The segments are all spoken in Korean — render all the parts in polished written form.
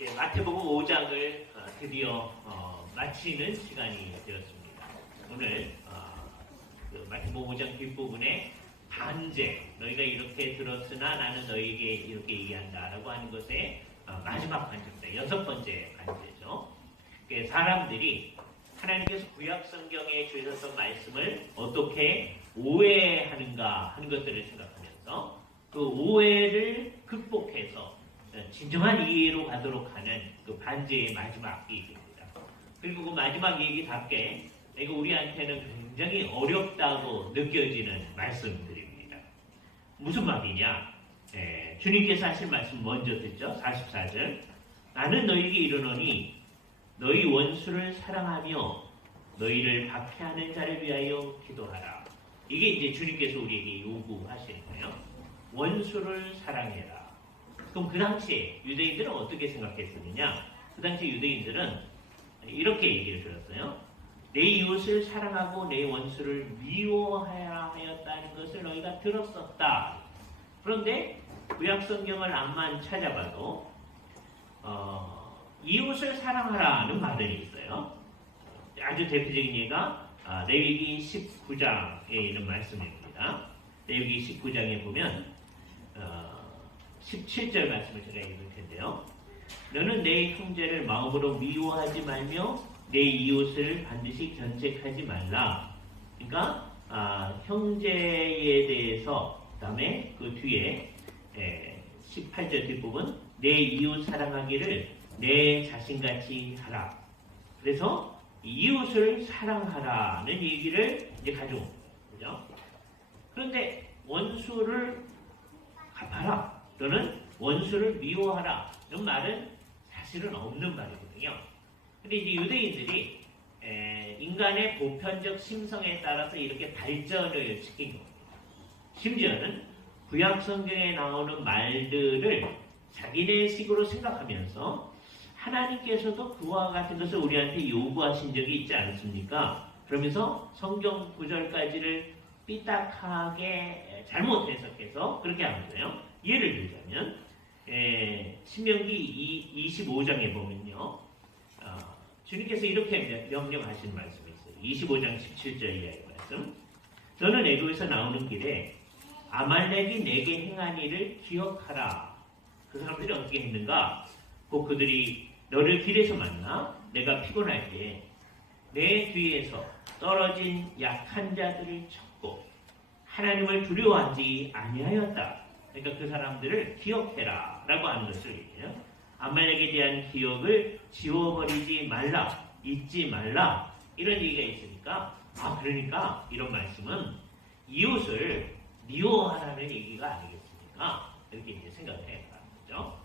마태복음 5장을 드디어 마치는 시간이 되었습니다. 오늘 그 마태복음 5장 뒷부분에 반제, 너희가 이렇게 들었으나 나는 너희에게 이렇게 얘기한다라고 하는 것의 마지막 반제입니다. 6번째 반제죠. 사람들이 하나님께서 구약 성경에 주셨던 말씀을 어떻게 오해하는가 하는 것들을 생각하면서 그 오해를 극복해서 진정한 이해로 가도록 하는 그 반제의 마지막 얘기입니다. 그리고 그 마지막 얘기답게 이거 우리한테는 굉장히 어렵다고 느껴지는 말씀들입니다. 무슨 말이냐? 주님께서 하신 말씀 먼저 듣죠. 44절. 나는 너희에게 이르노니 너희 원수를 사랑하며 너희를 박해하는 자를 위하여 기도하라. 이게 이제 주님께서 우리에게 요구하시는 거예요. 원수를 사랑해라. 그럼 그 당시에 유대인들은 어떻게 생각했느냐? 그 당시 유대인들은 이렇게 얘기를 들었어요. 내 이웃을 사랑하고 내 원수를 미워해야 하였다는 것을 너희가 들었었다. 그런데 구약 성경을 암만 찾아봐도 이웃을 사랑하라는 말은 있어요. 아주 대표적인 예가 레위기 19장에 있는 말씀입니다. 레위기 19장에 보면 17절 말씀을 제가 읽을 텐데요. 너는 내 형제를 마음으로 미워하지 말며 내 이웃을 반드시 견책하지 말라. 그러니까 형제에 대해서 그 다음에 그 뒤에 18절 뒷부분 내 이웃 사랑하기를 내 자신같이 하라. 그래서 이웃을 사랑하라는 얘기를 이제 가져온 거죠. 그런데 원수를 갚아라. 또는 원수를 미워하라. 이런 말은 사실은 없는 말이거든요. 근데 이제 유대인들이 인간의 보편적 심성에 따라서 이렇게 발전을 시킨 겁니다. 심지어는 구약 성경에 나오는 말들을 자기네식으로 생각하면서 하나님께서도 그와 같은 것을 우리한테 요구하신 적이 있지 않습니까? 그러면서 성경 구절까지를 삐딱하게 잘못 해석해서 그렇게 하거든요. 예를 들자면 신명기 25장에 보면요. 주님께서 이렇게 명령하신 말씀이 있어요. 25장 17절 이하의 말씀. 너는 애굽에서 나오는 길에 아말렉이 내게 행한 일을 기억하라. 그 사람들이 어떻게 했는가? 곧 그들이 너를 길에서 만나 내가 피곤할 때 내 뒤에서 떨어진 약한 자들을 쳤고 하나님을 두려워하지 아니하였다. 그러니까 그 사람들을 기억해라 라고 하는 것을 얘기해요. 아말렉에 대한 기억을 지워버리지 말라, 잊지 말라, 이런 얘기가 있으니까 그러니까 이런 말씀은 이웃을 미워하라는 얘기가 아니겠습니까? 이렇게 이제 생각을 해야 하는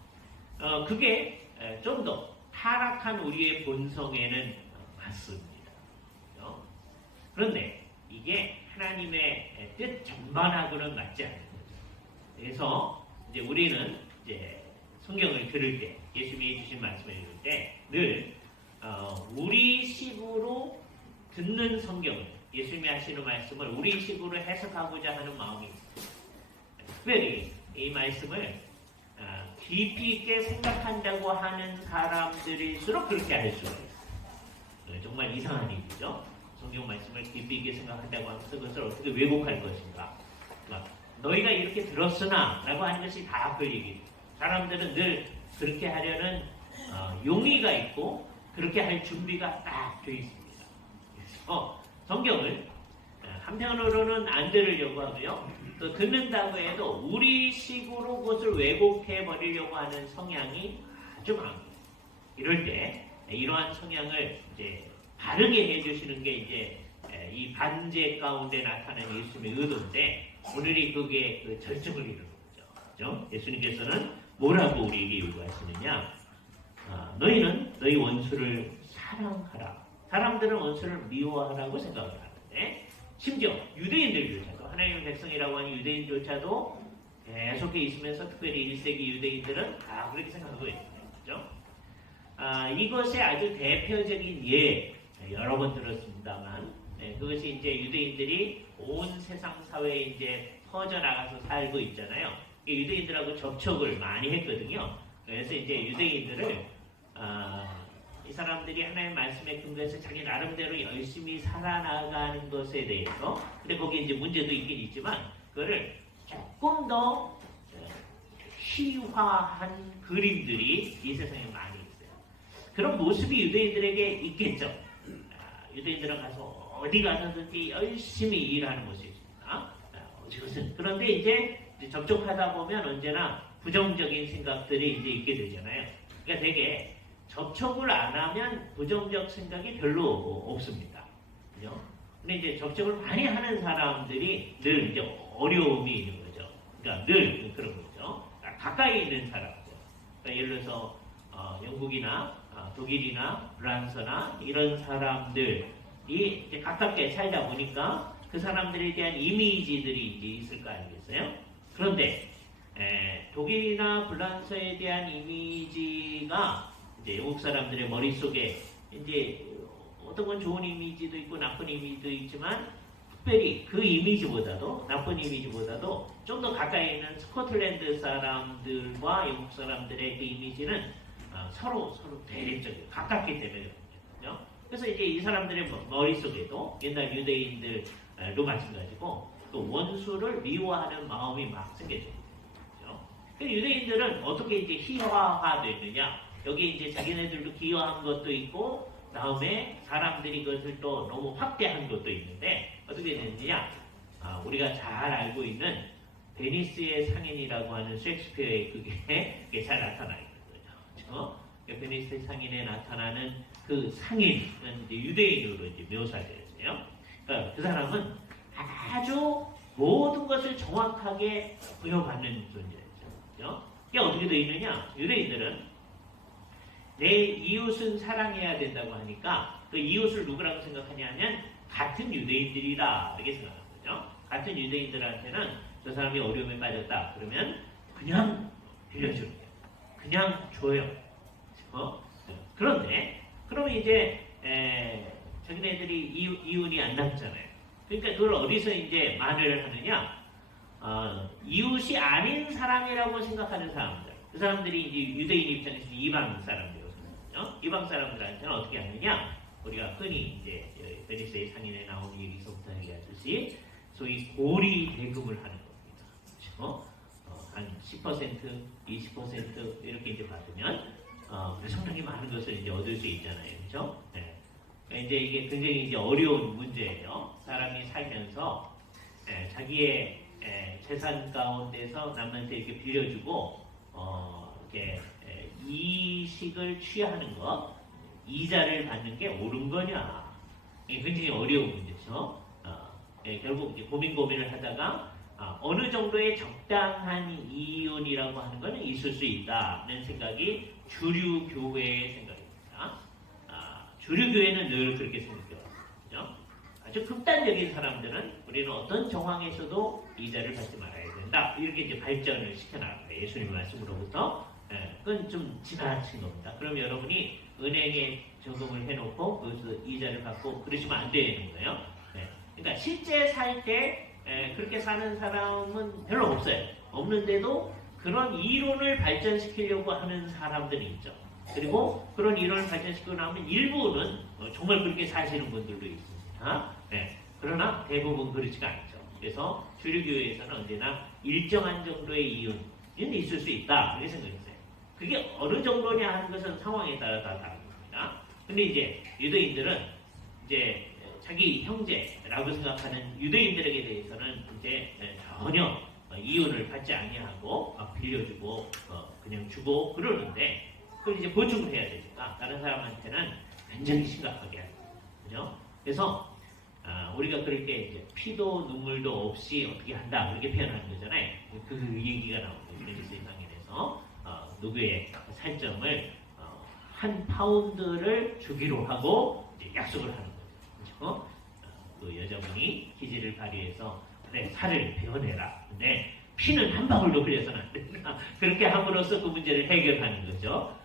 거죠. 그게 좀 더 타락한 우리의 본성에는 맞습니다. 그렇죠? 그런데 이게 하나님의 뜻 전반하고는 맞지 않는 거죠. 그래서 이제 우리는 이제 성경을 들을 때, 예수님이 주신 말씀을 들을 때 늘 우리식으로 듣는 성경을, 예수님이 하시는 말씀을 우리식으로 해석하고자 하는 마음이 있습니다. 특별히 이 말씀을 깊이 있게 생각한다고 하는 사람들일수록 그렇게 할 수가 있어요. 정말 이상한 일이죠. 성경 말씀을 깊이 있게 생각한다고 하면서 그것을 어떻게 왜곡할 것인가. 너희가 이렇게 들었으나 라고 하는 것이 다 그 얘기예요. 사람들은 늘 그렇게 하려는 용의가 있고 그렇게 할 준비가 딱 되어 있습니다. 그래서 성경을 한편으로는 안 들으려고 하고요. 또 듣는다고 해도 우리식으로 그것을 왜곡해 버리려고 하는 성향이 아주 강합니다. 이럴 때 이러한 성향을 이제 바르게 해주시는 게 이제 이 반제 가운데 나타나는 예수님의 의도인데 오늘이 그게 그 절정을 이루는 거죠. 그렇죠? 예수님께서는 뭐라고 우리에게 요구하시느냐? 너희는 너희 원수를 사랑하라. 사람들은 원수를 미워하라고 생각을 하는데 심지어 유대인들조차도 하나님의 백성이라고 하는 유대인조차도 계속해 있으면서 특별히 1세기 유대인들은 다 그렇게 생각하고 있는 거죠. 이것의 아주 대표적인 예 여러 번 들었습니다만 그것이 이제 유대인들이 온 세상 사회에 이제 퍼져나가서 살고 있잖아요. 유대인들하고 접촉을 많이 했거든요. 그래서 이제 유대인들을 이 사람들이 하나님의 말씀에 근거해서 자기 나름대로 열심히 살아나가는 것에 대해서, 근데 거기에 이제 문제도 있긴 있지만 그거를 조금 더 희화한 그림들이 이 세상에 많이 있어요. 그런 모습이 유대인들에게 있겠죠. 유대인들은 가서 어디 가서든지 열심히 일하는 모습이 있습니다. 그런데 이제 접촉하다 보면 언제나 부정적인 생각들이 이제 있게 되잖아요. 그러니까 되게 접촉을 안 하면 부정적 생각이 별로 없습니다. 그죠? 근데 이제 접촉을 많이 하는 사람들이 늘 이제 어려움이 있는 거죠. 그러니까 늘 그런 거죠. 가까이 있는 사람들. 그러니까 예를 들어서 영국이나 독일이나 프랑스나 이런 사람들이 이제 가깝게 살다 보니까 그 사람들에 대한 이미지들이 이제 있을 거 아니겠어요? 그런데 독일이나 프랑스에 대한 이미지가 이제 영국 사람들의 머릿속에 이제 어떤 건 좋은 이미지도 있고 나쁜 이미지도 있지만 특별히 그 이미지보다도 나쁜 이미지보다도 좀 더 가까이 있는 스코틀랜드 사람들과 영국 사람들의 그 이미지는 서로 대립적이에요. 가깝기 때문에 그렇거든요. 그래서 이제 이 사람들의 머릿속에도 옛날 유대인들도 마찬가지고 그 원수를 미워하는 마음이 막 생겨져요. 그렇죠? 유대인들은 어떻게 이제 희화화되느냐? 여기 이제 자기네들도 기여한 것도 있고, 다음에 사람들이 그것을 또 너무 확대한 것도 있는데, 어떻게 되느냐? 우리가 잘 알고 있는 베니스의 상인이라고 하는 셰익스피어의 그게 잘 나타나 있는 거죠. 그렇죠? 베니스의 상인에 나타나는 그 상인은 이제 유대인으로 이제 묘사되어요. 그러니까 그 사람은 아주 모든 것을 정확하게 부여받는 존재죠. 그렇죠? 이게 어떻게 되어 있느냐? 유대인들은 내 이웃은 사랑해야 된다고 하니까 그 이웃을 누구라고 생각하냐면 같은 유대인들이다 이렇게 생각하는 거죠. 같은 유대인들한테는 저 사람이 어려움에 빠졌다 그러면 그냥 빌려주는 거예요. 그냥 줘요. 그런데 그러면 이제 자기네들이 이윤이 안 남잖아요. 그러니까 그걸 어디서 이제 말을 하느냐? 이웃이 아닌 사람이라고 생각하는 사람들. 그 사람들이 이제 유대인 입장에서 이방 사람들. 이방 사람들한테는 어떻게 하느냐? 우리가 흔히 이제 베니스의 상인에 나오는 얘기서부터 얘기하듯이 소위 고리 대금을 하는 겁니다. 그렇죠? 한 10%, 20% 이렇게 이제 받으면 상당히 많은 것을 이제 얻을 수 있잖아요, 그렇죠? 네. 이제 이게 굉장히 이제 어려운 문제예요. 사람이 살면서 자기의 재산 가운데서 남한테 이렇게 빌려주고 이렇게 이식을 취하는 것, 이자를 받는 게 옳은 거냐? 이게 굉장히 어려운 문제죠. 결국 이제 고민을 하다가 어느 정도의 적당한 이윤이라고 하는 것은 있을 수 있다는 생각이 주류 교회의 생각입니다. 주류 교회는 늘 그렇게 생각해요. 아주 극단적인 사람들은 우리는 어떤 정황에서도 이자를 받지 말아야 된다. 이렇게 이제 발전을 시켜나가요. 예수님 말씀으로부터. 그건 좀 지나친 겁니다. 그럼 여러분이 은행에 저금을 해놓고 거기서 이자를 받고 그러시면 안 되는 거예요. 그러니까 실제 살 때 그렇게 사는 사람은 별로 없어요. 없는데도 그런 이론을 발전시키려고 하는 사람들이 있죠. 그리고 그런 이론을 발전시키고 나면 일부는 정말 그렇게 사시는 분들도 있습니다. 그러나 대부분 그렇지가 않죠. 그래서 주류교회에서는 언제나 일정한 정도의 이윤은 있을 수 있다. 그렇게 생각했어요. 그게 어느 정도냐 하는 것은 상황에 따라 다 다른 겁니다. 근데 이제 유대인들은 이제 자기 형제라고 생각하는 유대인들에게 대해서는 이제 전혀 이윤을 받지 아니하고 빌려주고 그냥 주고 그러는데 그걸 이제 보충을 해야 되니까 다른 사람한테는 굉장히 심각하게 하는 거죠. 그래서 우리가 그럴 때 이제 피도 눈물도 없이 어떻게 한다 그렇게 표현하는 거잖아요. 그 얘기가 나오는 거죠. 베니스의 상인에서 누구의 살점을 한 파운드를 주기로 하고 이제 약속을 하는 거죠. 그 여자분이 기지를 발휘해서 그래 살을 베어내라. 근데 피는 한 방울도 흘려서는 안 된다. 그렇게 함으로써 그 문제를 해결하는 거죠.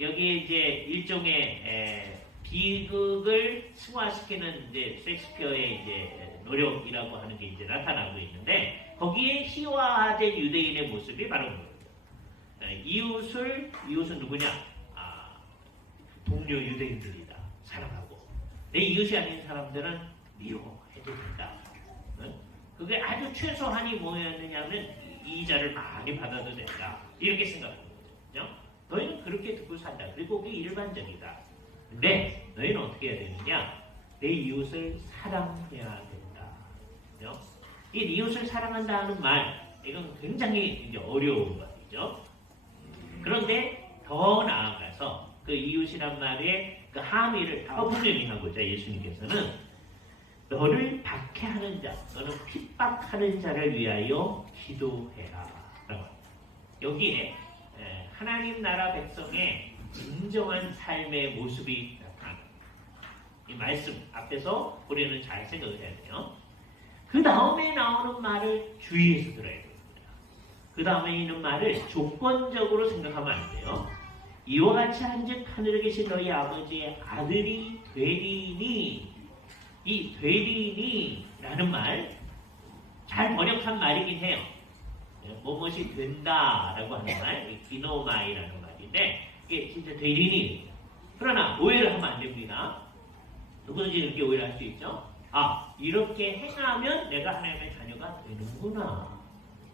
여기에 이제 일종의 비극을 승화시키는 이제 셰익스피어의 이제 노력이라고 하는 게 이제 나타나고 있는데 거기에 희화화된 유대인의 모습이 바로 그겁니다. 이웃은 누구냐? 동료 유대인들이다. 사랑하고 내 이웃이 아닌 사람들은 미워해도 된다. 그게 아주 최소한이 뭐였느냐면 이자를 많이 받아도 된다. 이렇게 생각하는 거죠. 너희는 그렇게 듣고 산다. 그리고 그게 일반적이다. 근데 너희는 어떻게 해야 되느냐? 내 이웃을 사랑해야 된다. 이 이웃을 사랑한다는 말, 이건 굉장히 이제 어려운 말이죠. 그런데 더 나아가서 그 이웃이란 말의 그 함의를 더 분명히 하고자 예수님께서는 너를 박해하는 자, 너는 핍박하는 자를 위하여 기도해라. 여기에 하나님 나라 백성의 진정한 삶의 모습이 나타납니다. 이 말씀 앞에서 우리는 잘 생각을 해야 돼요. 그 다음에 나오는 말을 주의해서 들어야 됩니다. 그 다음에 있는 말을 조건적으로 생각하면 안 돼요. 이와 같이 한즉 하늘에 계신 너희 아버지의 아들이 되리니, 이 되리니라는 말 잘 번역한 말이긴 해요. 무엇이 된다라고 하는 말, 기노마이라는 말인데 이게 진짜 되리니. 그러나 오해를 하면 안 됩니다. 누구든지 이렇게 오해를 할 수 있죠. 아, 이렇게 행하면 내가 하나님의 자녀가 되는구나.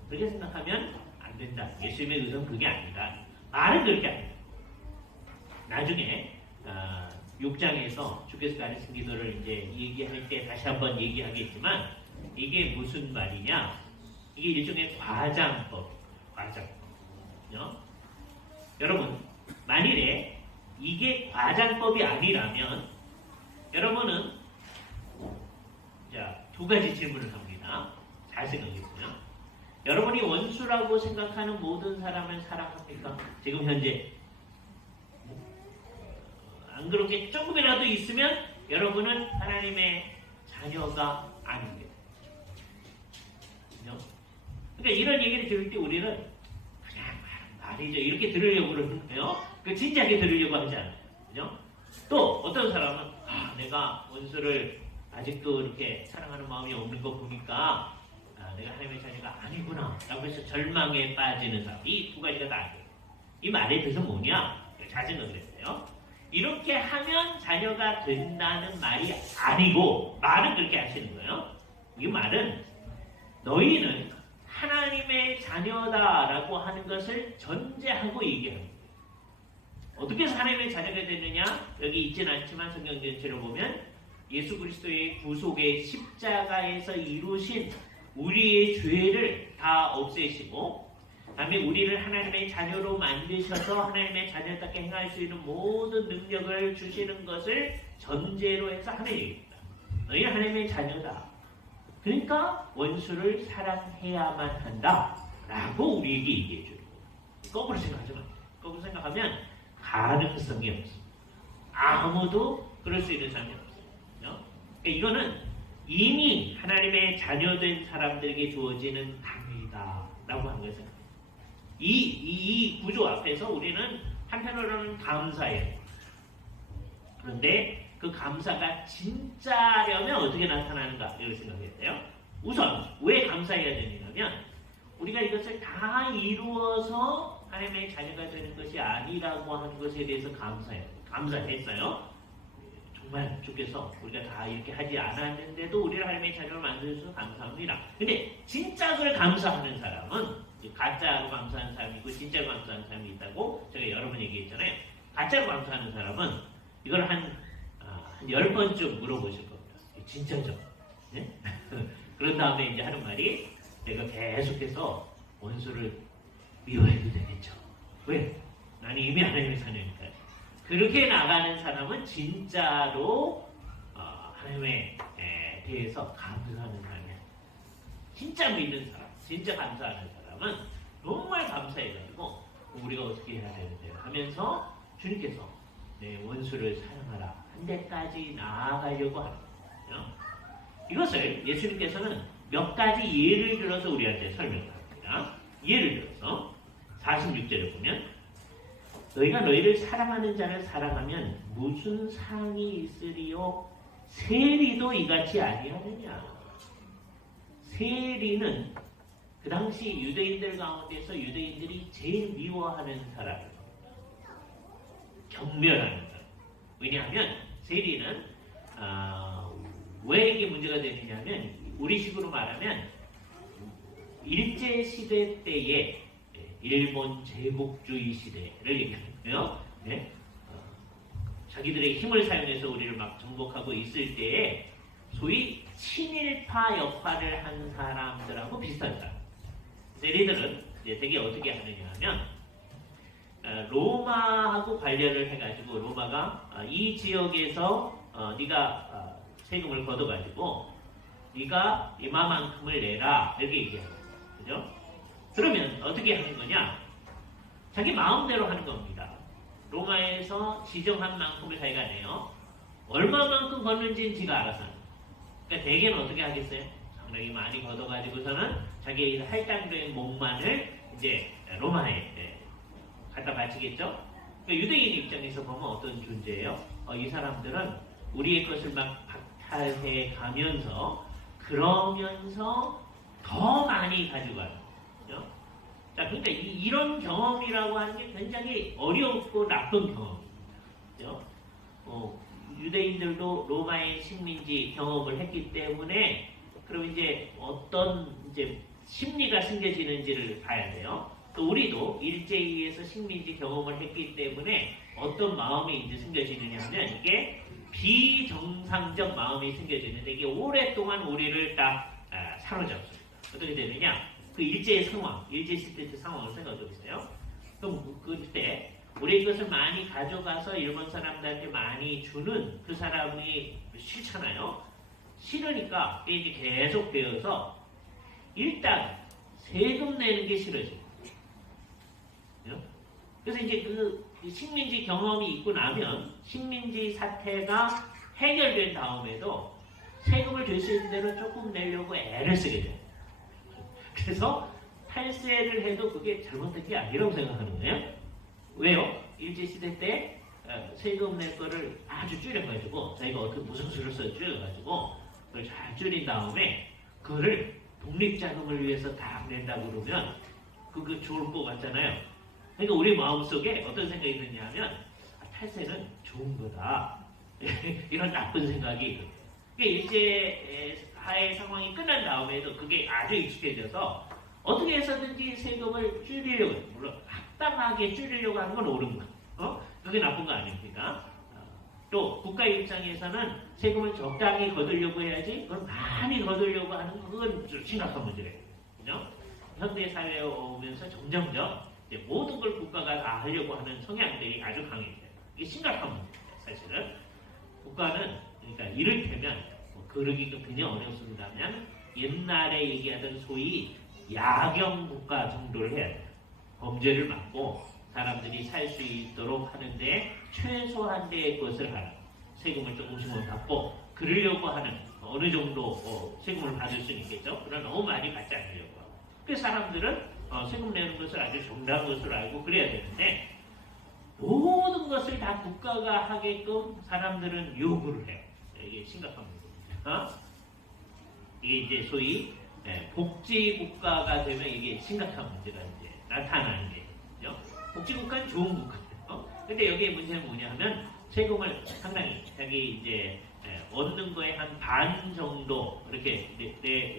그렇게 생각하면 안 된다. 예수님의 의도는 그게 아니다. 말은 그렇게 아니다. 나중에 6장에서 주께서 가르친 기도를 이제 얘기할 때 다시 한번 얘기하겠지만 이게 무슨 말이냐? 이게 일종의 과장법. 여러분, 만일에 이게 과장법이 아니라면 여러분은 자, 두 가지 질문을 합니다. 잘 생각해보세요. 여러분이 원수라고 생각하는 모든 사람을 사랑합니까? 지금 현재 안 그렇게 조금이라도 있으면 여러분은 하나님의 자녀가 아닙니다. 그러니까 이런 얘기를 들을 때 우리는 그냥 말이죠. 이렇게 들으려고 그러는데요. 그 진지하게 들으려고 하지 않아요. 그죠? 또 어떤 사람은 내가 원수를 아직도 이렇게 사랑하는 마음이 없는 거 보니까 내가 하나님의 자녀가 아니구나 라고 해서 절망에 빠지는 사람. 이 두 가지가 다 아니에요. 이 말의 뜻은 뭐냐? 자증을 그랬어요. 이렇게 하면 자녀가 된다는 말이 아니고 말은 그렇게 하시는 거예요. 이 말은 너희는 하나님의 자녀다라고 하는 것을 전제하고 얘기합니다. 어떻게 해서 하나님의 자녀가 되느냐? 여기 있지는 않지만 성경 전체를 보면 예수 그리스도의 구속의 십자가에서 이루신 우리의 죄를 다 없애시고 다음에 우리를 하나님의 자녀로 만드셔서 하나님의 자녀답게 행할 수 있는 모든 능력을 주시는 것을 전제로 해서 하는 얘기입니다. 너희 하나님의 자녀다. 그러니까 원수를 사랑해야만 한다. 라고 우리에게 얘기해 주는 거예요. 거꾸로 생각하지 마세요. 거꾸로 생각하면 가능성이 없습니다. 아무도 그럴 수 있는 사람이 없어요. 그러니까 이거는 이미 하나님의 자녀된 사람들에게 주어지는 당이다. 라고 하는 것을 이 구조 앞에서 우리는 한편으로는 감사해요. 그런데 그 감사가 진짜려면 어떻게 나타나는가 이걸 생각해야 돼요. 우선 왜 감사해야 되냐면 우리가 이것을 다 이루어서 하나님의 자녀가 되는 것이 아니라고 하는 것에 대해서 감사했어요. 정말 주께서 우리가 다 이렇게 하지 않았는데도 우리를 하나님의 자녀로 만들어주셔서 감사합니다. 근데 진짜 그걸 감사하는 사람은 가짜로 감사하는 사람이 있고 진짜로 감사하는 사람이 있다고 제가 여러 번 얘기했잖아요. 가짜로 감사하는 사람은 이걸 한 10번쯤 물어보실 겁니다. 진짜죠? 네? 그런 다음에 이제 하는 말이 내가 계속해서 원수를 미워해도 되겠죠. 왜? 나는 이미 하나님의 자녀니까. 그렇게 나가는 사람은 진짜로 하나님에 대해서 감사하는 사람이야. 진짜 믿는 사람, 진짜 감사하는 사람은 정말 감사해가지고 우리가 어떻게 해야 되는데요 하면서 주님께서 내 원수를 사랑하라 한 데까지 나아가려고 합니다. 이것을 예수님께서는 몇 가지 예를 들어서 우리한테 설명합니다. 예를 들어서 46절을 보면 너희가 너희를 사랑하는 자를 사랑하면 무슨 상이 있으리요? 세리도 이같이 아니하느냐? 세리는 그 당시 유대인들 가운데서 유대인들이 제일 미워하는 사람입니다. 경멸하는 사람. 왜냐하면 세리는 왜 이게 문제가 되느냐면 우리식으로 말하면 일제시대 때의 일본 제국주의 시대를 얘기하고요. 네? 자기들의 힘을 사용해서 우리를 막 정복하고 있을 때에 소위 친일파 역할을 한 사람들하고 비슷한 사람. 세리들은 이제 되게 어떻게 하느냐 하면 로마하고 관련을 해가지고 로마가 이 지역에서 네가 세금을 걷어가지고 네가 이만큼을 내라 이렇게 얘기해요. 그죠? 그러면 어떻게 하는 거냐? 자기 마음대로 하는 겁니다. 로마에서 지정한 만큼을 자기가 내요. 얼마만큼 걷는지는 지가 알아서 하는 거예요. 그러니까 대개는 어떻게 하겠어요? 상당히 많이 걷어가지고서는 자기의 할당된 목만을 이제 로마에 갖다 바치겠죠? 그러니까 유대인 입장에서 보면 어떤 존재예요? 이 사람들은 우리의 것을 막 박탈해 가면서 그러면서 더 많이 가져가요. 그죠? 자, 그러니까 이런 경험이라고 하는 게 굉장히 어렵고 나쁜 경험입니다. 그죠? 유대인들도 로마의 식민지 경험을 했기 때문에 그럼 이제 어떤 이제 심리가 생겨지는지를 봐야 돼요. 또 우리도 일제히에서 식민지 경험을 했기 때문에 어떤 마음이 이제 생겨지느냐 하면 이게 비정상적 마음이 생겨지는데 이게 오랫동안 우리를 딱 사로잡습니다. 어떻게 되느냐? 그 일제의 상황, 일제시대 때 상황을 생각해 보세요. 그럼 그때 우리 것을 많이 가져가서 일본 사람들한테 많이 주는 그 사람이 싫잖아요. 싫으니까 이게 이제 계속 되어서 일단 세금 내는 게 싫어져요. 그래서 이제 그 식민지 경험이 있고 나면 식민지 사태가 해결된 다음에도 세금을 줄 수 있는 대로 조금 내려고 애를 쓰게 돼요. 그래서 탈세를 해도 그게 잘못된 게 아니라고 생각하는 거예요. 왜요? 일제시대 때 세금 낼 거를 아주 줄여가지고 자기가 어떻게 무슨 수를 써 줄여가지고 그걸 잘 줄인 다음에 그거를 독립자금을 위해서 다 낸다 그러면 그거 좋을 것 같잖아요. 그러니까 우리 마음속에 어떤 생각이 드냐면 탈세는 좋은 거다. 이런 나쁜 생각이 일제하의 상황이 끝난 다음에도 그게 아주 익숙해져서 어떻게 해서든지 세금을 줄이려고 해요. 물론 합당하게 줄이려고 하는 건 옳은 거예요. 그게 나쁜 거 아닙니다. 또 국가 입장에서는 세금을 적당히 거두려고 해야지 그걸 많이 거두려고 하는 그건 좀 심각한 문제예요. 그죠? 현대 사회에 오면서 점점점 모든 걸 국가가 다 하려고 하는 성향들이 아주 강해져요. 이게 심각한 문제예요. 사실은 국가는 그러니까 이를테면 그러기가 굉장히 어렵습니다만 옛날에 얘기하던 소위 야경 국가 정도를 해야 돼요. 범죄를 막고 사람들이 살 수 있도록 하는데 최소한대의 것을 하는 세금을 조금씩만 받고 그러려고 하는 어느 정도 세금을 받을 수는 있겠죠. 그러나 너무 많이 받지 않으려고 하고 그래서 사람들은 세금 내는 것을 아주 정당한 것으로 알고 그래야 되는데 모든 것을 다 국가가 하게끔 사람들은 요구를 해요. 이게 심각한 문제입니다. 이게 이제 소위 복지국가가 되면 이게 심각한 문제가 이제 나타나는 게 있죠. 복지국가는 좋은 국가예요. 근데 여기에 문제는 뭐냐면 세금을 상당히 자기 이제 얻는 거에 한 반 정도 이렇게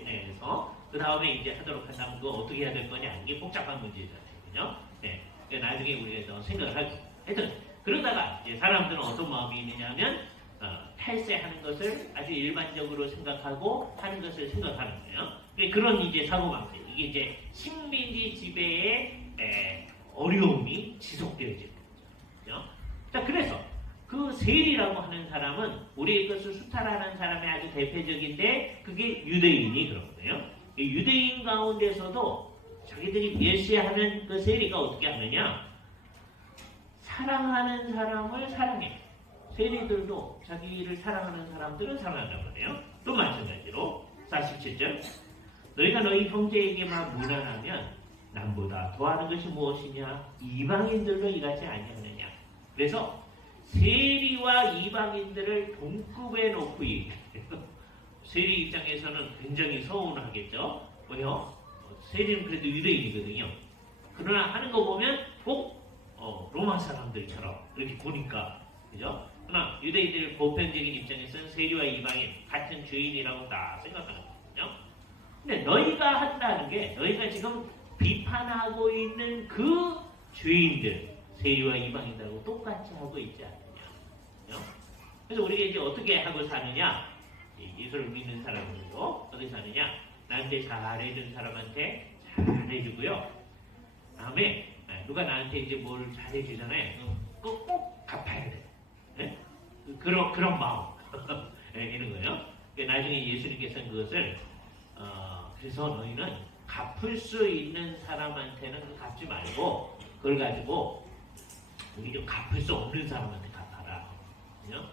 내서 그 다음에 이제 하도록 한다면 그거 어떻게 해야 될 거냐 이게 복잡한 문제잖아요. 네. 나중에 우리가 더 생각을 하죠. 하여튼 그러다가 이제 사람들은 어떤 마음이 있느냐면 탈세하는 것을 아주 일반적으로 생각하고 하는 것을 생각하는 거예요. 그런 이제 사고방식 이게 이제 식민지 지배의 어려움이 지속되어지는 거죠. 자, 그래서 그 세리라고 하는 사람은 우리의 것을 수탈하는 사람의 아주 대표적인데 그게 유대인이 그런 거예요. 유대인 가운데서도 자기들이 멸시하는 그 세리가 어떻게 하느냐? 사랑하는 사람을 사랑해. 세리들도 자기를 사랑하는 사람들은 사랑한다고 하네요. 또 마찬가지로 47절 너희가 너희 형제에게만 무난하면 남보다 더하는 것이 무엇이냐? 이방인들도 이같이 아니하느냐? 그래서 세리와 이방인들을 동급에 놓고 얘기해요. 세리 입장에서는 굉장히 서운하겠죠. 왜요? 세리는 그래도 유대인이거든요. 그러나 하는 거 보면 꼭 로마 사람들처럼 이렇게 보니까 그죠? 그러나 유대인들 보편적인 입장에서는 세리와 이방인 같은 주인이라고 다 생각하는 거거든요. 근데 너희가 한다는 게 너희가 지금 비판하고 있는 그 주인들 세리와 이방인들하고 똑같이 하고 있지 않느냐. 그죠? 그래서 우리가 이제 어떻게 하고 사느냐? 예수를 믿는 사람들도 어떻게 사느냐? 나한테 잘해준 사람한테 잘해주고요. 다음에 누가 나한테 이제 뭘 잘해주잖아요. 꼭 갚아야 돼. 네? 그런 마음 이런 거예요. 나중에 예수님께서는 그것을 그래서 너희는 갚을 수 있는 사람한테는 갚지 말고 그걸 가지고 우리 좀 갚을 수 없는 사람한테 갚아라. 그죠?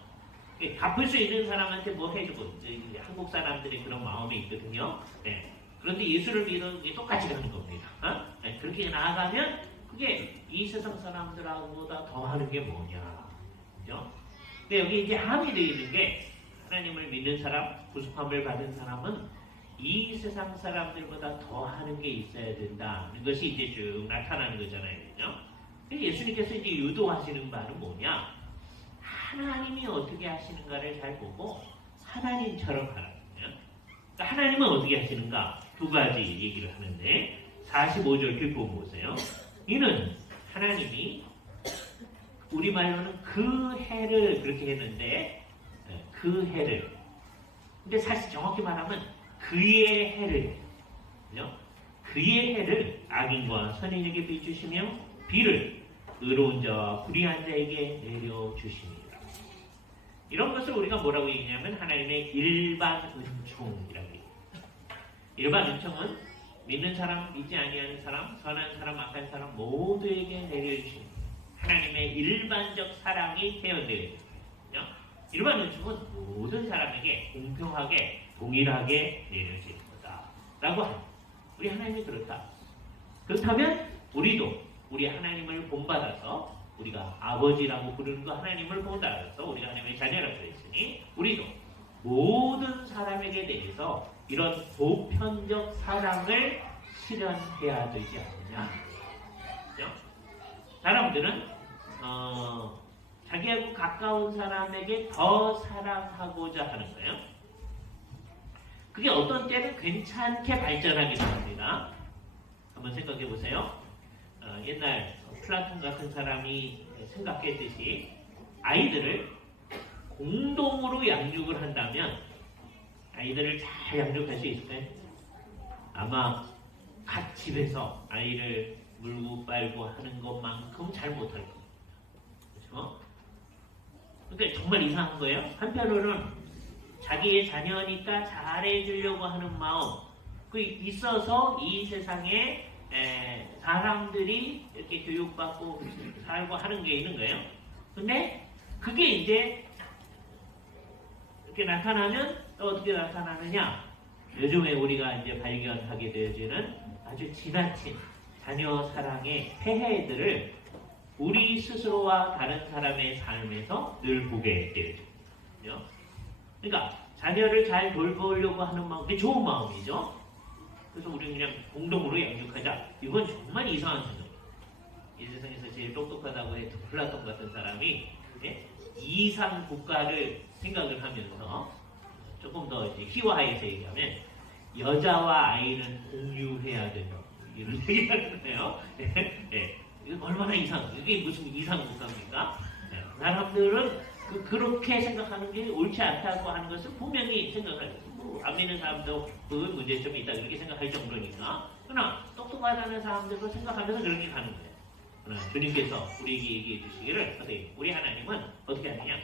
갚을 수 있는 사람한테 뭐 해주고 이제 한국 사람들이 그런 마음이 있거든요. 네. 그런데 예수를 믿는 게 똑같이 가는 겁니다. 네. 그렇게 나아가면 그게 이 세상 사람들보다 더 하는 게 뭐냐. 그죠? 근데 여기 이제 함이 되어 있는 게 하나님을 믿는 사람, 구속함을 받은 사람은 이 세상 사람들보다 더 하는 게 있어야 된다는 것이 이제 쭉 나타나는 거잖아요. 그죠? 예수님께서 이제 유도하시는 바는 뭐냐? 하나님이 어떻게 하시는가를 잘 보고 하나님처럼 하라. 그러니까 하나님은 어떻게 하시는가? 두 가지 얘기를 하는데 45절 뒷부분 보세요. 이는 하나님이 우리말로는 그 해를 그렇게 했는데 그 해를 근데 사실 정확히 말하면 그의 해를 그죠? 그의 해를 악인과 선인에게 비추시며 비를 의로운 자와 불의한 자에게 내려주십니다. 이런 것을 우리가 뭐라고 얘기하냐면 하나님의 일반 은총이라고 얘기해요. 일반 은총은 믿는 사람, 믿지 아니하는 사람, 선한 사람, 악한 사람 모두에게 내려주신 하나님의 일반적 사랑이 표현되어 있거든요. 일반 은총은 모든 사람에게 공평하게 동일하게 내려지는 거다라고 합니다. 우리 하나님이 그렇다. 그렇다면 우리도 우리 하나님을 본받아서 우리가 아버지라고 부르는 거 하나님을 본받아서 우리가 하나님의 자녀라고 했으니 우리도 모든 사람에게 대해서 이런 보편적 사랑을 실현해야 되지 않느냐. 그렇죠? 사람들은 자기하고 가까운 사람에게 더 사랑하고자 하는 거예요. 그게 어떤 때는 괜찮게 발전하기도 합니다. 한번 생각해 보세요. 옛날 플라톤 같은 사람이 생각했듯이 아이들을 공동으로 양육을 한다면 아이들을 잘 양육할 수 있을까요? 아마 각 집에서 아이를 물고 빨고 하는 것만큼 잘 못할 거예요. 그렇죠? 그러니까 정말 이상한 거예요. 한편으로는 자기의 자녀니까 잘해주려고 하는 마음 그 있어서 이 세상에 사람들이 이렇게 교육받고 살고 하는 게 있는 거예요. 근데 그게 이제 이렇게 나타나면 또 어떻게 나타나느냐? 요즘에 우리가 이제 발견하게 되어지는 아주 지나친 자녀 사랑의 폐해들을 우리 스스로와 다른 사람의 삶에서 늘 보게 되어져요. 그러니까 자녀를 잘 돌보려고 하는 마음, 그게 좋은 마음이죠. 그래서 우리는 그냥 공동으로 양육하자. 이건 정말 이상한 생각이에요. 이 세상에서 제일 똑똑하다고 해도 플라톤 같은 사람이 이상 국가를 생각을 하면서 조금 더 이제 희화해서 얘기하면 여자와 아이는 공유해야 된다. 이런 얘기하는 거예요. 이거 얼마나 이게 무슨 이상 국가입니까? 사람들은 그렇게 생각하는 게 옳지 않다고 하는 것을 분명히 생각을 안 믿는 사람도 그 문제점이 있다 이렇게 생각할 정도니까 그러나 똑똑하다는 사람들도 생각하면서 그렇게 가는 거예요. 그러나 주님께서 우리에게 얘기해 주시기를 우리 하나님은 어떻게 하느냐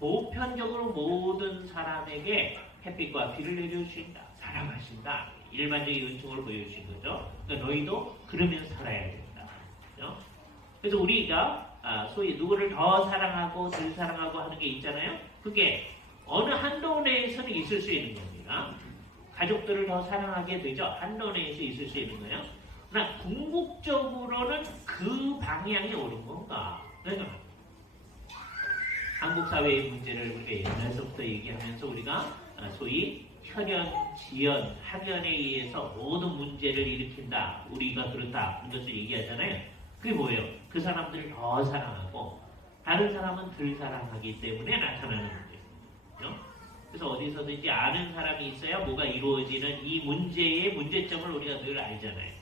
보편적으로 모든 사람에게 햇빛과 비를 내려주신다. 사랑하신다. 일반적인 은총을 보여주신 거죠. 그러니까 너희도 그러면 살아야 된다. 그렇죠? 그래서 우리가 소위 누구를 더 사랑하고 덜 사랑하고 하는 게 있잖아요. 그게 어느 한도 내에서는 있을 수 있는 겁니다. 가족들을 더 사랑하게 되죠. 한도 내에서 있을 수 있는 거예요. 그러나 궁극적으로는 그 방향이 옳은 건가? 그러니까 한국 사회의 문제를 우리가 옛날서부터 얘기하면서 우리가 소위 혈연, 지연, 학연에 의해서 모든 문제를 일으킨다. 우리가 그렇다. 이것을 얘기하잖아요. 그게 뭐예요? 그 사람들을 더 사랑하고 다른 사람은 덜 사랑하기 때문에 나타나는 문제예요. 그래서 어디서든지 아는 사람이 있어야 뭐가 이루어지는 이 문제의 문제점을 우리가 늘 알잖아요.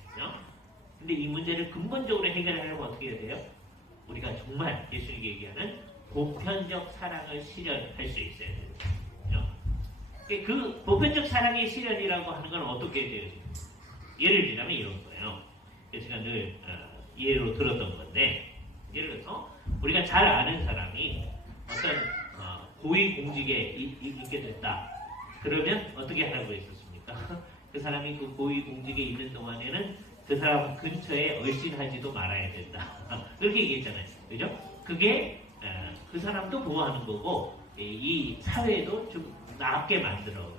근데 이 문제를 근본적으로 해결하려면 어떻게 해야 돼요? 우리가 정말 예수님이 얘기하는 보편적 사랑을 실현할 수 있어야 돼요. 그 보편적 사랑의 실현이라고 하는 건 어떻게 돼요? 예를 들자면 이런 거예요. 제가 늘 예로 들었던 건데, 예를 들어서 우리가 잘 아는 사람이 어떤 고위공직에 있게 됐다. 그러면 어떻게 하라고 했었습니까? 그 사람이 그 고위공직에 있는 동안에는 그 사람 근처에 얼씬하지도 말아야 된다. 그렇게 얘기했잖아요. 그죠? 그게 그 사람도 보호하는 거고 이 사회도 좀 낫게 만들어가는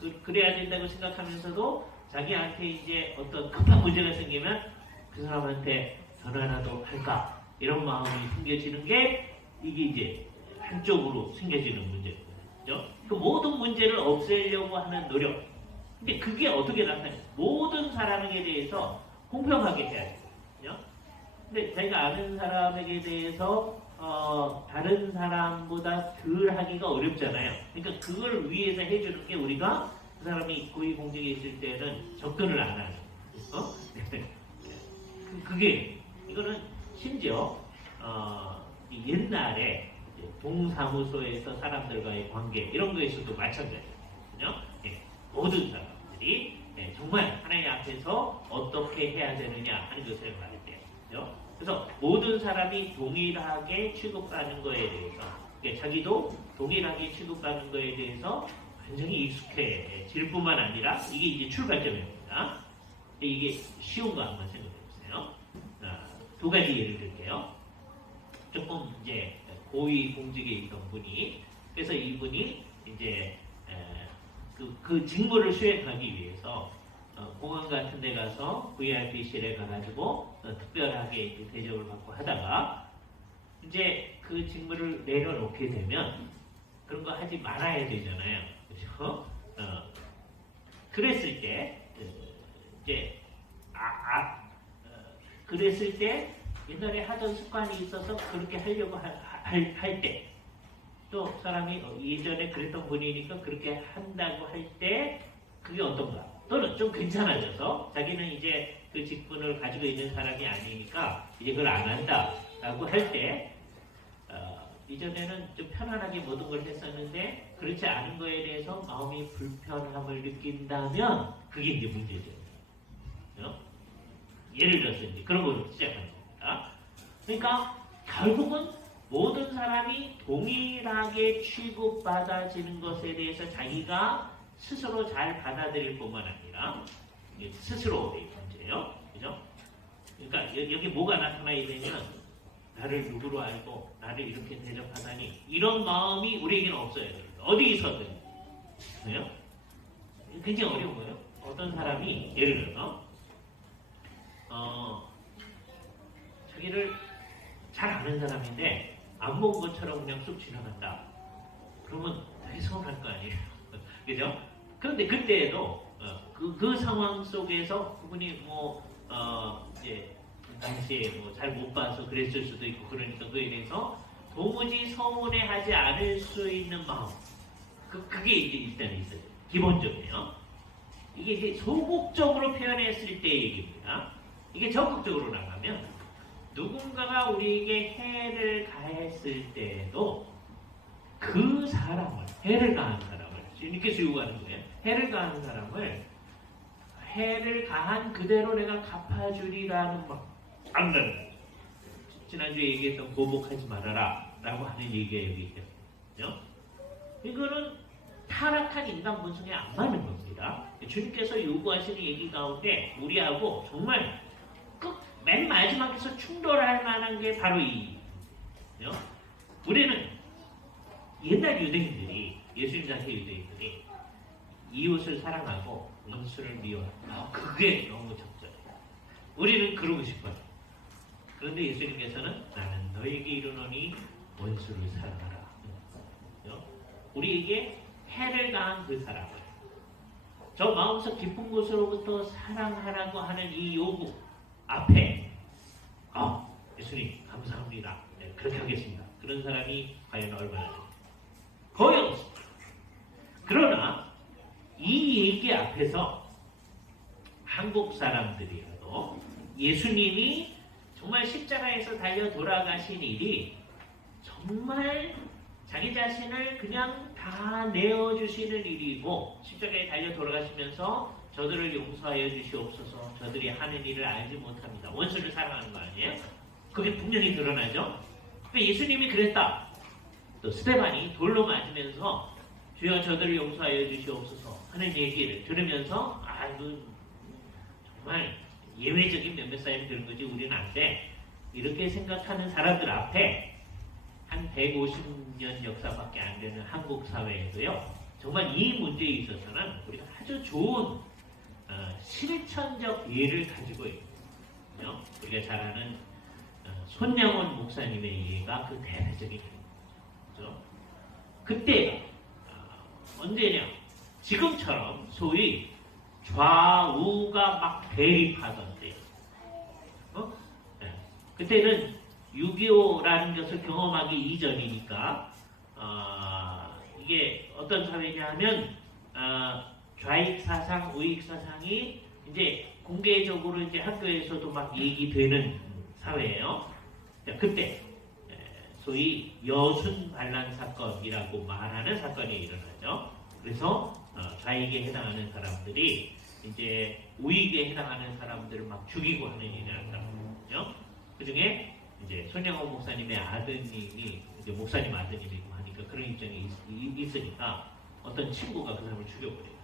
거예요. 그래야 된다고 생각하면서도 자기한테 이제 어떤 급한 문제가 생기면 그 사람한테 전화라도 할까? 이런 마음이 생겨지는 게 이게 이제 한쪽으로 생겨지는 문제거든요. 그 모든 문제를 없애려고 하는 노력. 근데 그게 어떻게 나타나요? 모든 사람에게 대해서 공평하게 해야 되거든요. 근데 자기가 아는 사람에게 대해서 다른 사람보다 덜 하기가 어렵잖아요. 그러니까 그걸 위해서 해주는 게 우리가 그 사람이 고위공직에 있을 때는 접근을 안 하는 그게 이거는 심지어 옛날에 동사무소에서 사람들과의 관계 이런 거에서도 마찬가지거든요. 모든 사람들이 정말 하나님 앞에서 어떻게 해야 되느냐 하는 것을 말할 때요. 그래서 모든 사람이 동일하게 취급받는 거에 대해서 자기도 동일하게 취급받는 거에 대해서 완전히 익숙해질 뿐만 아니라 이게 이제 출발점입니다. 이게 쉬운 거 한번 생각해 보세요. 두 가지 예를 들게요. 조금 이제 고위 공직에 있던 분이 그래서 이분이 이제 그 직무를 수행하기 위해서 공항 같은 데 가서 VIP실에 가가지고 특별하게 대접을 받고 하다가 이제 그 직무를 내려놓게 되면 그런 거 하지 말아야 되잖아요. 그렇죠? 그랬을 때 이제 그랬을 때 옛날에 하던 습관이 있어서 그렇게 하려고 할 때 또 사람이 예전에 그랬던 분이니까 그렇게 한다고 할 때 그게 어떤가? 또는 좀 괜찮아져서 자기는 이제 그 직분을 가지고 있는 사람이 아니니까 이제 그걸 안 한다라고 할 때 이전에는 좀 편안하게 모든 걸 했었는데 그렇지 않은 거에 대해서 마음이 불편함을 느낀다면 그게 이제 문제죠. 예를 들어서 이제 그런 걸로 시작하는 겁니다. 그러니까 결국은 모든 사람이 동일하게 취급받아지는 것에 대해서 자기가 스스로 잘 받아들일 뿐만 아니라 스스로의 문제예요. 그죠? 그러니까 여기 뭐가 나타나야 되냐면 나를 누구로 알고 나를 이렇게 대접하다니 이런 마음이 우리에게는 없어야 돼요. 어디서든. 그래요? 굉장히 어려운 거예요. 어떤 사람이 예를 들어서 자기를 잘 아는 사람인데 안 본 것처럼 그냥 쑥 지나간다. 그러면 되게 서운할 거 아니에요. 그죠? 그런데 그때에도 그 상황 속에서 그분이 이제 당시에 잘 못 봐서 그랬을 수도 있고 그러니까 그에 대해서 도무지 서운해하지 않을 수 있는 마음. 그게 이제 일단 있어요. 기본적이에요. 이게 이제 소극적으로 표현했을 때의 얘기입니다. 이게 적극적으로 나가면 누군가가 우리에게 해를 가했을 때에도 그 사람을, 해를 가한 사람을, 주님께서 요구하는 거예요. 해를 가한 사람을 해를 가한 그대로 내가 갚아주리라는 안는 지난주에 얘기했던 보복하지 말아라 라고 하는 얘기가 여기 있거든요. 이거는 타락한 인간 본성에 안 맞는 겁니다. 주님께서 요구하시는 얘기 가운데 우리하고 정말 맨 마지막에서 충돌할 만한 게 바로 이 우리는 옛날 유대인들이 예수님 자체 유대인들이 이웃을 사랑하고 원수를 미워한다. 그게 너무 적절해요. 우리는 그러고 싶어요. 그런데 예수님께서는 나는 너에게 이르노니 원수를 사랑하라. 우리에게 해를 가한 그 사람을 저 마음속 깊은 곳으로부터 사랑하라고 하는 이 요구 앞에 예수님 감사합니다. 네, 그렇게 하겠습니다. 그런 사람이 과연 얼마나 됩니까? 거의 없습니다. 그러나 이 얘기 앞에서 한국 사람들이라도 예수님이 정말 십자가에서 달려 돌아가신 일이 정말 자기 자신을 그냥 다 내어주시는 일이고 십자가에 달려 돌아가시면서 저들을 용서하여 주시옵소서 저들이 하는 일을 알지 못합니다. 원수를 사랑하는 거 아니에요? 그게 분명히 드러나죠? 예수님이 그랬다. 또 스데반이 돌로 맞으면서 주여 저들을 용서하여 주시옵소서 하는 얘기를 들으면서 정말 예외적인 몇몇 사람이 들은 거지 우리는 안 돼. 이렇게 생각하는 사람들 앞에 한 150년 역사밖에 안 되는 한국 사회에도요. 정말 이 문제에 있어서는 우리가 아주 좋은 실천적 예를 가지고 있거든요. 우리가 잘 아는 손양원 목사님의 예가 그 대표적인 예죠. 그때 언제냐? 지금처럼 소위 좌우가 막 대립하던 때. 네. 그때는 6.25라는 것을 경험하기 이전이니까 이게 어떤 사회냐 하면 좌익 사상, 우익 사상이 이제 공개적으로 이제 학교에서도 막 얘기되는 사회예요. 그때 소위 여순 반란 사건이라고 말하는 사건이 일어나죠. 그래서 좌익에 해당하는 사람들이 이제 우익에 해당하는 사람들을 막 죽이고 하는 일이 일어났거든요. 그 중에 이제 손양호 목사님의 아드님이 이제 목사님 아드님이고 하니까 그런 입장이 있으니까 어떤 친구가 그 사람을 죽여버려요.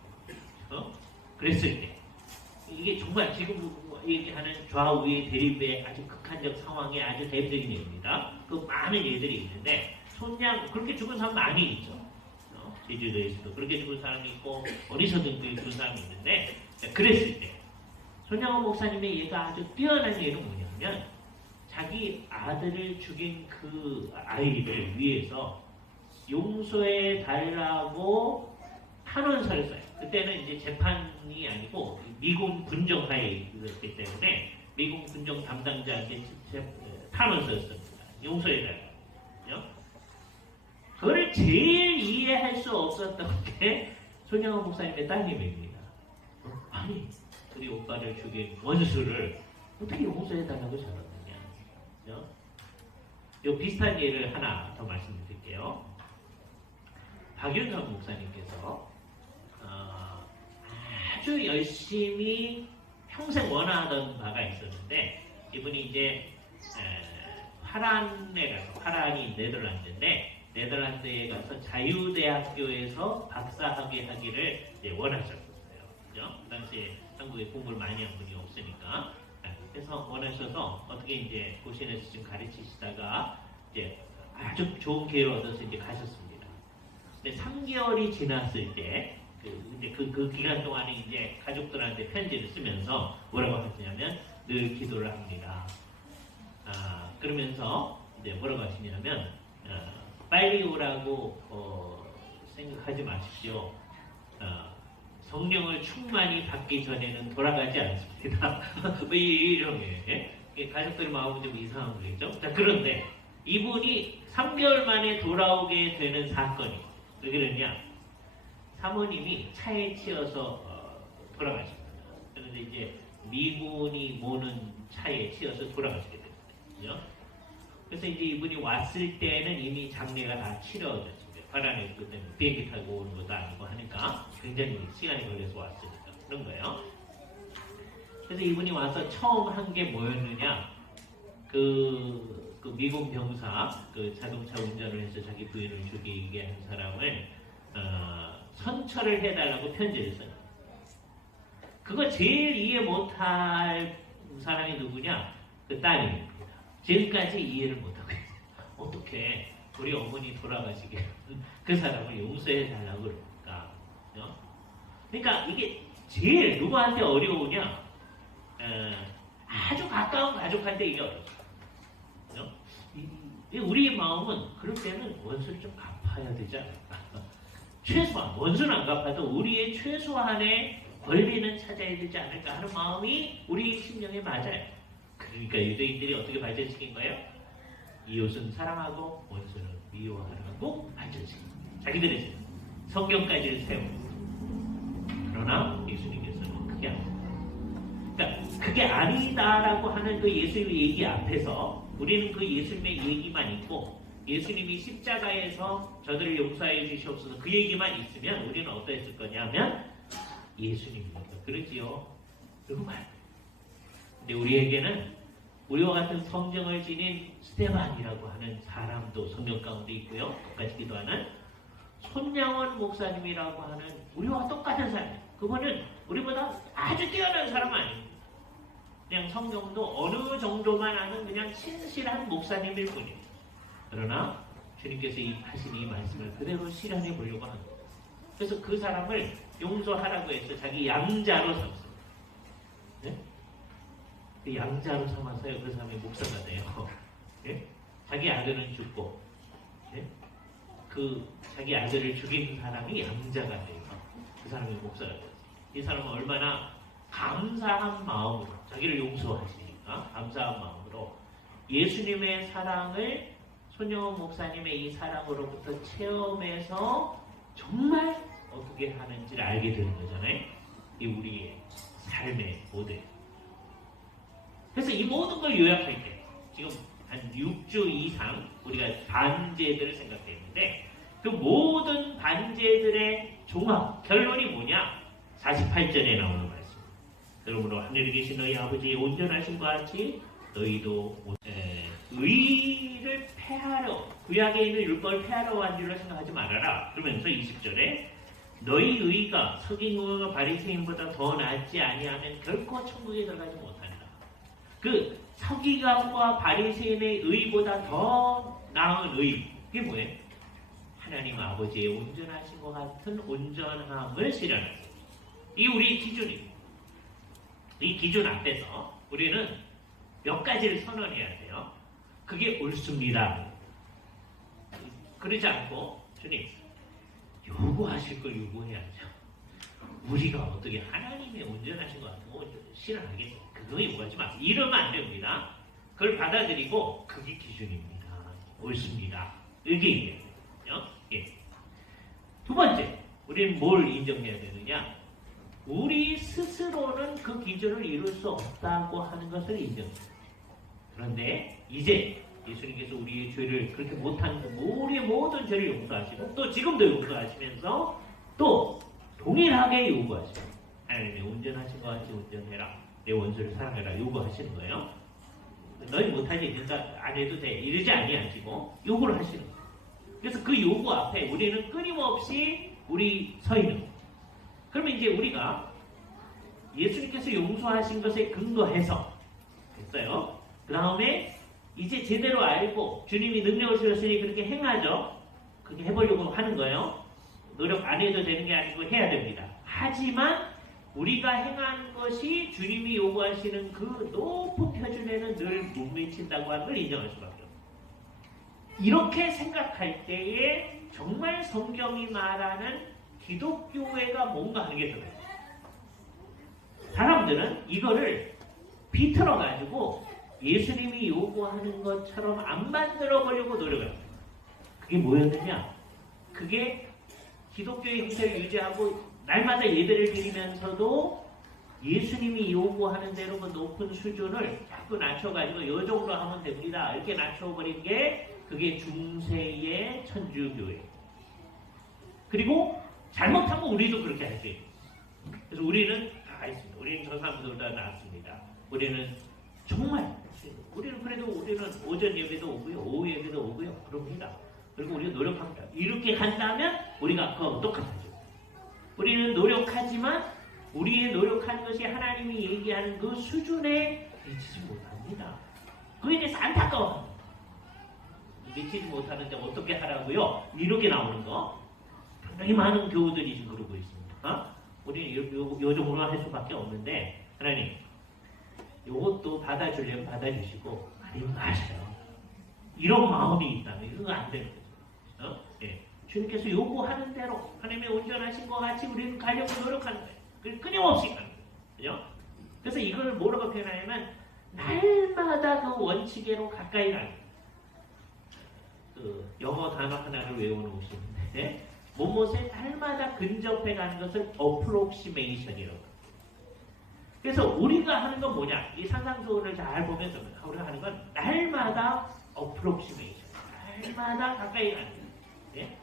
그랬을 때 이게 정말 지금 얘기하는 좌우의 대립의 아주 극한적 상황의 아주 대표적인 예입니다. 그 많은 예들이 있는데 그렇게 죽은 사람 많이 있죠. 제주도에서도 그렇게 죽은 사람이 있고 어디서든 그런 사람이 있는데 그랬을 때 손양호 목사님의 예가 아주 뛰어난 예는 뭐냐면 자기 아들을 죽인 그 아이를 위해서 용서해 달라고 탄원서를 써요. 그때는 이제 재판이 아니고 미군 군정하에 있었기 때문에 미군 군정 담당자한테 탄원서를 씁니다. 용서해 달라고. 그거를 제일 이해할 수 없었던 게 손양호 목사님의 따님입니다. 아니, 우리 오빠를 죽인 원수를 어떻게 용서해 달라고 저러느냐. 요 비슷한 예를 하나 더 말씀드릴게요. 박윤선 목사님께서 아주 열심히 평생 원하던 바가 있었는데 이분이 이제 파란에 가서 파란이 네덜란드인데 네덜란드에 가서 자유대학교에서 박사학위 하기를 원하셨었어요. 그죠? 그 당시에 한국에 공부를 많이 한 분이 없으니까. 그래서 원하셔서 어떻게 이제 고시원에서 좀 가르치시다가 이제 아주 좋은 기회를 얻어서 이제 가셨습니다. 근데 3개월이 지났을 때 그 기간 동안에 이제 가족들한테 편지를 쓰면서 뭐라고 하셨냐면 늘 기도를 합니다. 그러면서 이제 뭐라고 하시냐면 빨리 오라고 생각하지 마십시오. 성령을 충만히 받기 전에는 돌아가지 않습니다. 이런 게 가족들의 마음은 좀 이상한 거겠죠. 자, 그런데 이분이 3개월 만에 돌아오게 되는 사건이 왜 그러냐? 사모님이 차에 치여서 돌아가십니다. 그런데 이제 미군이 모는 차에 치여서 돌아가시게 됐거든요. 그래서 이제 이분이 왔을 때는 이미 장례가 다 치러졌습니다. 파란에 있기 때문에 비행기 타고 오는 것도 아니고 하니까 굉장히 시간이 걸려서 왔으니까 그런 거예요. 그래서 이분이 와서 처음 한 게 뭐였느냐? 그 미군 병사, 그 자동차 운전을 해서 자기 부인을 죽이게 한 사람을 선처를 해달라고 편지를 써요. 그거 제일 이해 못할 사람이 누구냐? 그 딸입니다. 지금까지 이해를 못하고 있어요. 어떻게 우리 어머니 돌아가시게 그 사람을 용서해 달라고 그럴까? 그러니까 이게 제일 누구한테 어려우냐? 아주 가까운 가족한테 이게 어렵죠. 우리의 마음은 그럴 때는 원수를 좀 갚아야 되지 않을까? 최소한 원수는 안 갚아도 우리의 최소한의 권리는 찾아야 되지 않을까 하는 마음이 우리 심령에 맞아요. 그러니까 유대인들이 어떻게 발전시킨 거예요? 이웃은 사랑하고 원수는 미워하라고 발전시킨 거예요. 자기들의 성경까지를 세우고. 그러나 예수님께서는 그게 아니다. 그러니까 그게 아니다라고 하는 그 예수님의 얘기 앞에서 우리는 그 예수님의 얘기만 있고 예수님이 십자가에서 저들을 용서해 주시옵소서 그 얘기만 있으면 우리는 어떠했을 거냐면 예수님입니다. 그러지요? 그거 말이에요. 근데 우리에게는 우리와 같은 성정을 지닌 스테반이라고 하는 사람도 성경 가운데 있고요. 똑같이 기도하는 손양원 목사님이라고 하는 우리와 똑같은 사람. 그분은 우리보다 아주 뛰어난 사람 아닙니다. 그냥 성경도 어느 정도만 아는 그냥 신실한 목사님일 뿐이에요. 그러나 주님께서 하신 이 말씀을 그대로 실현해 보려고 합니다. 그래서 그 사람을 용서하라고 해서 자기 양자로 삼습니다. 네? 그 양자로 삼아서요 그 사람이 목사가 돼요. 네? 자기 아들은 죽고 네? 그 자기 아들을 죽인 사람이 양자가 돼요. 그 사람이 목사가 돼요. 이 사람은 얼마나 감사한 마음으로 자기를 용서하시니까 감사한 마음으로 예수님의 사랑을 손영원 목사님의 이 사랑으로부터 체험해서 정말 어떻게 하는지를 알게 되는 거잖아요. 이 우리의 삶의 모델. 그래서 이 모든 걸 요약할 때 지금 한 6주 이상 우리가 반제들을 생각했는데 그 모든 반제들의 종합 결론이 뭐냐? 48절에 나오는 말씀. 그러므로 하늘에 계신 너희 아버지의 온전하신 것 같이 너희도 의를 폐하러 구약에 있는 율법을 폐하러 한 줄로 생각하지 말아라. 그러면서 20절에 너희 의가 서기관과 바리새인보다 더 낫지 아니하면 결코 천국에 들어가지 못한다. 그 서기관과 바리새인의 의보다 더 나은 의 그게 뭐예요? 하나님 아버지의 온전하신 것 같은 온전함을 실현하는 이 우리의 기준입니다. 이 기준 앞에서 우리는 몇 가지를 선언해야 돼요. 그게 옳습니다. 그러지 않고 주님 요구하실 걸 요구해야죠. 우리가 어떻게 하나님의 온전하신 것 같은 거 실현하겠어요. 그거 요구하지 마세요. 이러면 안 됩니다. 그걸 받아들이고 그게 기준입니다. 옳습니다. 이게 얘기예요. 예. 두 번째, 우리는 뭘 인정해야 되느냐? 우리 스스로는 그 기준을 이룰 수 없다고 하는 것을 인정해요. 그런데 이제 예수님께서 우리의 죄를 그렇게 못한 우리의 모든 죄를 용서하시고 또 지금도 용서하시면서 또 동일하게 요구하시고 하나님의 온전하신 것 같이 온전해라. 내 원수를 사랑해라. 요구하시는 거예요. 너희 못하지 그러니까 안 해도 돼. 이러지 아니하시고 요구를 하시는 거예요. 그래서 그 요구 앞에 우리는 끊임없이 우리 서 있는 거예요. 그러면 이제 우리가 예수님께서 용서하신 것에 근거해서 됐어요. 그 다음에 이제 제대로 알고 주님이 능력을 주셨으니 그렇게 행하죠. 그렇게 해보려고 하는 거예요. 노력 안 해도 되는 게 아니고 해야 됩니다. 하지만 우리가 행하는 것이 주님이 요구하시는 그 높은 표준에는 늘 못 미친다고 하는 걸 인정할 수밖에 없어요. 이렇게 생각할 때에 정말 성경이 말하는 기독교회가 뭔가 하는 게 들어요. 사람들은 이거를 비틀어가지고 예수님이 요구하는 것처럼 안 만들어 보려고 노력을 합니다. 그게 뭐였느냐? 그게 기독교의 형태를 유지하고 날마다 예배를 드리면서도 예수님이 요구하는 대로 그 높은 수준을 자꾸 낮춰가지고 요 정도 하면 됩니다. 이렇게 낮춰버린 게 그게 중세의 천주교회. 그리고 잘못하면 우리도 그렇게 할 수 있어요. 그래서 우리는 다 있습니다. 우리는 저 사람들보다 낫습니다. 우리는 정말 우리는 그래도 우리는 오전 예배도 오고요. 오후 예배도 오고요. 그럽니다. 그리고 우리가 노력합니다. 이렇게 간다면 우리가 그거 똑같아죠. 우리는 노력하지만 우리의 노력하는 것이 하나님이 얘기하는 그 수준에 미치지 못합니다. 그에 대해서 안타까워합니다. 미치지 못하는데 어떻게 하라고요? 이렇게 나오는 거 굉장히 많은 교우들이 지금 그러고 있습니다. 우리는 요 정도만 할 수밖에 없는데 하나님 요것도 받아주려면 받아주시고 아니면 마셔요. 이런 마음이 있다면 이거 안 되는 거죠. 예. 주님께서 요구하는 대로 하나님의 온전하신 것 같이 우리는 가려고 노력하는 거예요. 끊임없이 가는 거예요. 그죠? 그래서 이걸 뭐라고 표현하냐면 날마다 그 원칙에로 가까이 가는 그 영어 단어 하나를 외워놓으시는데 뭐뭇에 날마다 근접해 가는 것을 approximation이라고 합니다. 그래서 우리가 하는 건 뭐냐? 이 산상수훈을 잘 보면서 우리가 하는 건 날마다 approximation, 날마다 가까이 가는 거예요. 네?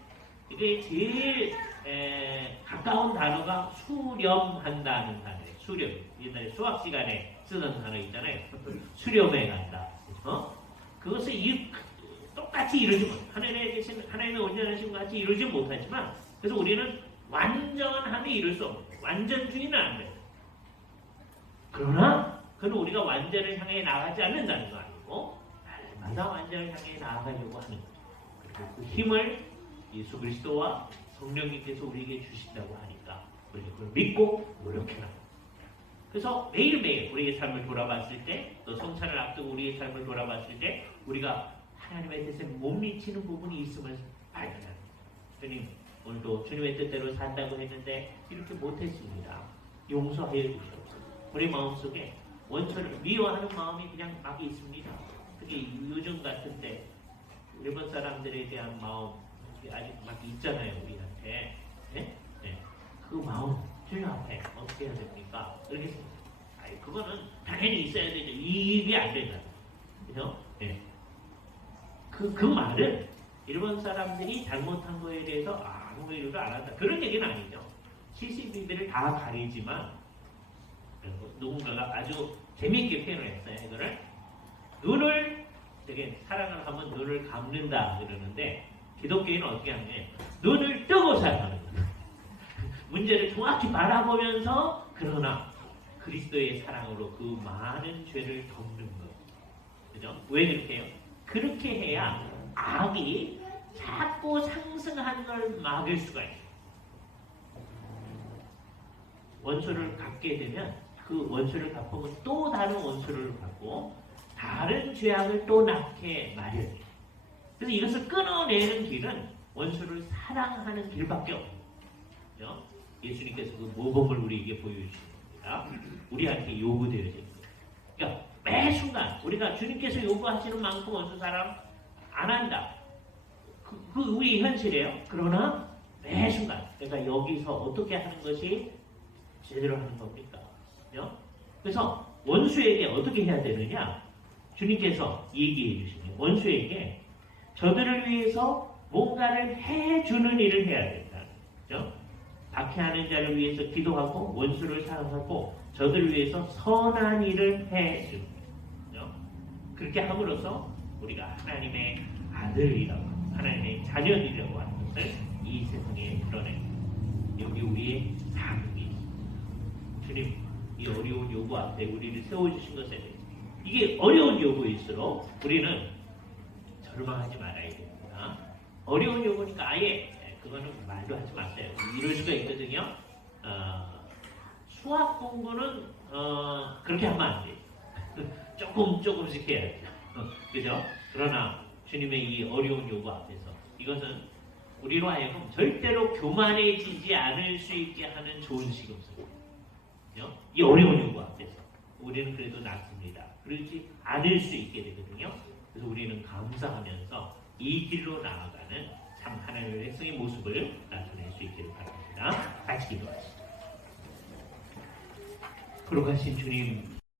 이게 제일 가까운 단어가 수렴한다는 단어예요. 수렴. 옛날에 수학 시간에 쓰던 단어 있잖아요. 수렴해 간다. 그것을 똑같이 이루지 못. 하나님의 온전하신 것 같이 이루지 못하지만, 그래서 우리는 완전함이 이룰 수 없는 거예요. 완전주의는 안 돼요. 그러나 그는 우리가 완전을 향해 나가지 않는다는 거 아니고 날마다 완전을 향해 나아가려고 하는 거죠. 그리고 그 힘을 예수 그리스도와 성령님께서 우리에게 주신다고 하니까 우리가 그걸 믿고 노력해라. 그래서 매일매일 우리의 삶을 돌아봤을 때, 또 성찬을 앞두고 우리의 삶을 돌아봤을 때 우리가 하나님의 뜻에 못 미치는 부분이 있음을 발견합니다. 주님, 오늘도 주님의 뜻대로 산다고 했는데 이렇게 못했습니다. 용서해 주시옵소서. 우리 마음속에 원처를 미워하는 마음이 그냥 막 있습니다. 특히 요즘 같은 때 일본 사람들에 대한 마음 아직 막 있잖아요, 우리한테. 네? 네. 그 마음 주님 앞에 어떻게 해야 됩니까? 이렇게 생각해요. 그거는 당연히 있어야 되죠. 이입이 안 된다. 그죠? 네. 그 말은 일본 사람들이 잘못한 거에 대해서 아무 이유도 안 한다. 그런 얘기는 아니죠. CCTV를 다 가리지만 누군가가 아주 재미있게 표현을 했어요. 이거를 눈을 되게 사랑을 하면 눈을 감는다 그러는데 기독교인은 어떻게 하냐면 눈을 뜨고 살아가는 거예요. 문제를 정확히 바라보면서 그러나 그리스도의 사랑으로 그 많은 죄를 덮는 거예요. 그죠? 왜 그렇게 해요? 그렇게 해야 악이 자꾸 상승하는 걸 막을 수가 있어요. 원수를 갚게 되면 그 원수를 갚으면 또 다른 원수를 갚고 다른 죄악을 또 낳게 마련이에요. 그래서 이것을 끊어내는 길은 원수를 사랑하는 길밖에 없어요. 예수님께서 그 모범을 우리에게 보여주신 겁니다. 우리한테 요구되어진 거예요. 그러니까 매 순간 우리가 주님께서 요구하시는 만큼 원수 사랑 안 한다. 그 우리 현실이에요. 그러나 매 순간 내가 여기서 어떻게 하는 것이 제대로 하는 겁니까? 그래서 원수에게 어떻게 해야 되느냐? 주님께서 얘기해 주시면 원수에게 저들을 위해서 뭔가를 해주는 일을 해야 된다. 그죠? 박해하는 자를 위해서 기도하고 원수를 사랑하고 저들을 위해서 선한 일을 해주는 거죠. 그렇게 함으로써 우리가 하나님의 아들이라고 하나님의 자녀들이라고 하는 것을 이 세상에 드러내는 여기 우리의 사명이 있습니다. 주님 이 어려운 요구 앞에 우리를 세워주신 것에 대해서 이게 어려운 요구일수록 우리는 절망하지 말아야 됩니다. 어려운 요구니까 아예 그거는 말도 하지 마세요. 이럴 수가 있거든요. 수학 공부는 그렇게 하면 안 돼요. 조금씩 해야 돼요. 그죠? 그러나 주님의 이 어려운 요구 앞에서 이것은 우리로 하여금 절대로 교만해지지 않을 수 있게 하는 좋은 시금석입니다. 이 어려운 요구 앞에서 우리는 그래도 낫습니다. 그러지 않을 수 있게 되거든요. 그래서 우리는 감사하면서 이 길로 나아가는 참 하나님의 백성의 모습을 나타낼 수 있기를 바랍니다. 같이 기도하시죠. 거룩하신 주님,